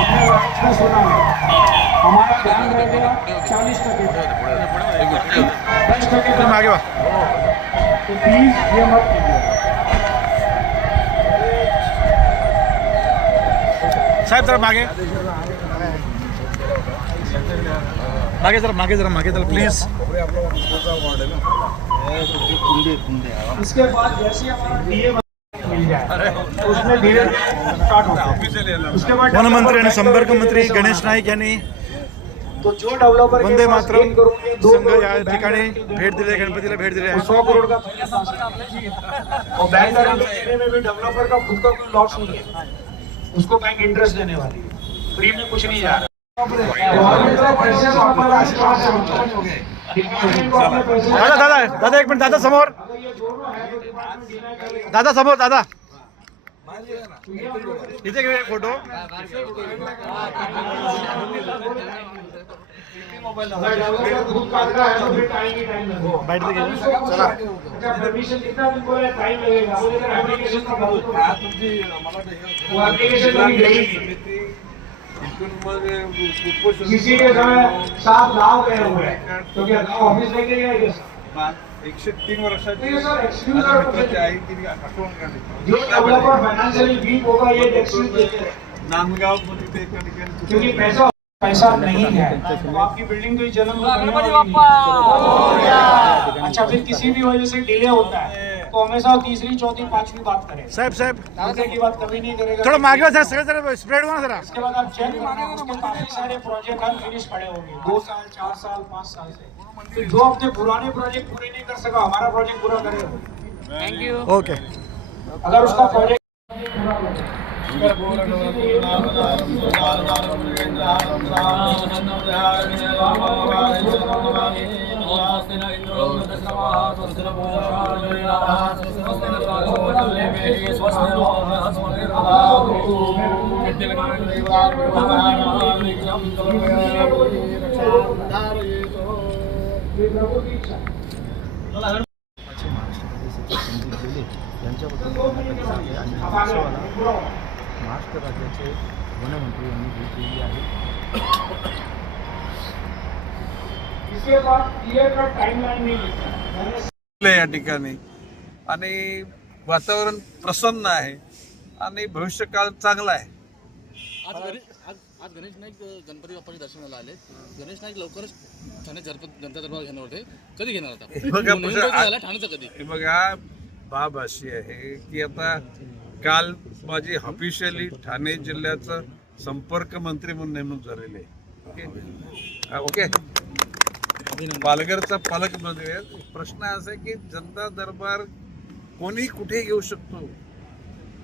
हमने राइट्स में सुना है, हमारा ध्यान रहेगा 40%, 10% तुम आगे वाह तो प्लीज ये मत कीजिए। साहेब जरा मागे मागे जरा प्लीज। इसके बाद जैसे हमारा डीए मिल जाए उसमें धीरे स्टार्ट होता है। उसके बाद वन मंत्री आणि संपर्क मंत्री गणेश नाईक यांनी तो जो डेवलपर वंदे मातरम संघ या ठिकाणी भेट दिली, गणपतीला भेट दिली आहे। 100 करोड़ का और बैंक गारंटी में भी डेवलपर का खुद का कोई लॉस नहीं है, उसको बैंक इंटरेस्ट देने वाली है, फ्री में कुछ नहीं जा रहा। दादा एक मिनिट, दादा समोर दादा इथे घेऊया फोटो। बैठ चला परमिशन कितना दिन बोला टाइम लगेगा, मुझे एप्लीकेशन का बहुत वो एप्लीकेशन कभी गई किसी के समय 7 गाँव गए हुए हैं, तो क्या गाँव ऑफिस लेके गए? 103 वर्षाची जो डेवलपर फाइनेंशियली वीक होगा ये एक्सक्यूज देते हैं नांदगाव क्योंकि पैसा नहीं है तो आपकी बिल्डिंग तो जन्म अच्छा, फिर किसी भी वजह से डिले होता है तो हमेशा तीसरी चौथी पांचवी बात करें। साहेब आगे की बात कभी नहीं करेगा। थोड़ा मागे जरा सगळं स्प्रेड हो ना जरा। इसके बाद आप चेक करें, उसके काफी सारे प्रोजेक्ट अनफिनिश पड़े होंगे 2 साल 4 साल 5 साल से। तो जो अपने पुराने प्रोजेक्ट पूरे नहीं कर सका हमारा प्रोजेक्ट पूरा करेगा। Thank you. ओके अगर उसका प्रोजेक्ट महाराष्ट्र राज्याचे वनमंत्री यांनी भेट दिली आहे। इसके बाद क्लियर कट टाइमलाइन नहीं लिखा या ठिकाणी आणि वातावरण प्रसन्न आहे आणि भविष्यकाळ चांगला आहे। आज गणेश नाईक गणपती बाप्पाच्या दर्शनाला आले। गणेश नाईक लवकरच ठाणे जनता दरबार घेणार होते, कधी घेणार आता? ठाण्याचं कधी? बघा बाब अशी आहे की आता काल माझी ऑफिशियली ठाणे जिल्ह्याचा संपर्क मंत्री म्हणून नेमणूक झालेली आहे। ओके पालघरचा पालकमंत्री आहे। प्रश्न असा आहे की जनता दरबार कोणी कुठे घेऊ शकतो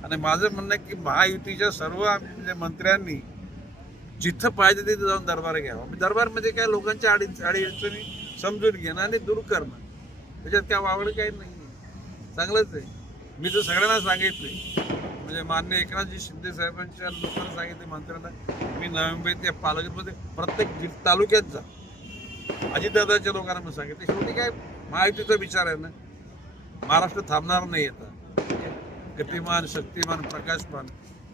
आणि माझं म्हणणं आहे की महायुतीच्या सर्व मंत्र्यांनी जिथं पाहिजे तिथे जाऊन दरबार घ्यावा। दरबार म्हणजे काय, लोकांच्या अडीअडचणी समजून घेणं आणि दूर करणं, त्याच्यात काय वावड काही नाही, चांगलंच आहे। मी तर सगळ्यांना सांगितले, म्हणजे माननीय एकनाथजी शिंदे साहेबांच्या लोकांना सांगितले, मंत्र्यांना, मी नवी मुंबईत या पालघरमध्ये प्रत्येक तालुक्यात जा, अजितदादाच्या लोकांना मी सांगितले। शेवटी काय महायुतीचा विचार आहे ना, महाराष्ट्र थांबणार नाही आता, गतिमान शक्तिमान प्रकाशमान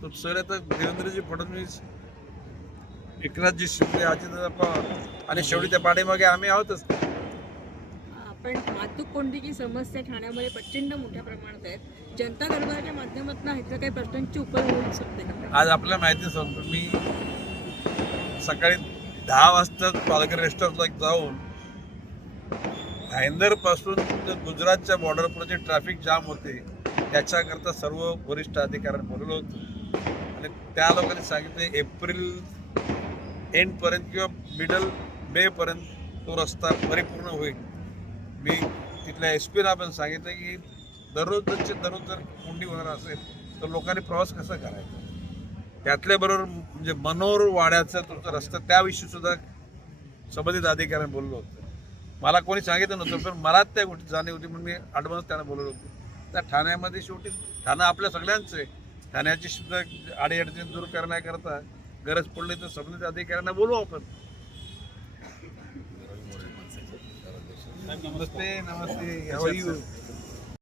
तो सर आता देवेंद्रजी फडणवीस, एकनाथजी शिंदे, अजितदादा पवार आणि शेवटी त्या पाठीमागे आम्ही आहोतच। पण वाहतूक कोंडीची समस्या ठाण्यामध्ये प्रचंड मोठ्या प्रमाणात आहे, जनता दरबाराच्या माध्यमातून ह्याच्या काही प्रश्नांची उकल होऊ शकते का? आज आपल्या माहिती सांगतो, मी सकाळी 10 वाजता पालघर रेस्टॉरंटला जाऊन भाईंदर पासून गुजरातच्या बॉर्डरपर्यंत ट्रॅफिक जाम होते त्याच्याकरता सर्व वरिष्ठ अधिकाऱ्यांनी बोलवलं होतं आणि त्या लोकांनी सांगितले एप्रिल एंडपर्यंत किंवा मिडल मे पर्यंत तो रस्ता परिपूर्ण होईल। मी तिथल्या SP-ला पण सांगितलं की दररोज जर कोंडी होणार असेल तर लोकांनी प्रवास कसा करायचा, त्यातल्याबरोबर म्हणजे मनोर वाड्याचा तुमचा रस्ता त्याविषयी सुद्धा संबंधित अधिकाऱ्यांनी बोललो होतं। मला कोणी सांगितलं नव्हतं, पण मला त्या गोष्टी जाणीव होती म्हणून मी ॲडव्हान्स त्यांना बोलवलं होतं। त्या ठाण्यामध्ये शेवटी ठाणं आपल्या सगळ्यांचं आहे, ठाण्याची सुद्धा अडीअडचणी दूर करण्याकरता गरज पडली तर संबंधित अधिकाऱ्यांना बोलवू आपण। नमस्ते, हाऊ आर यू?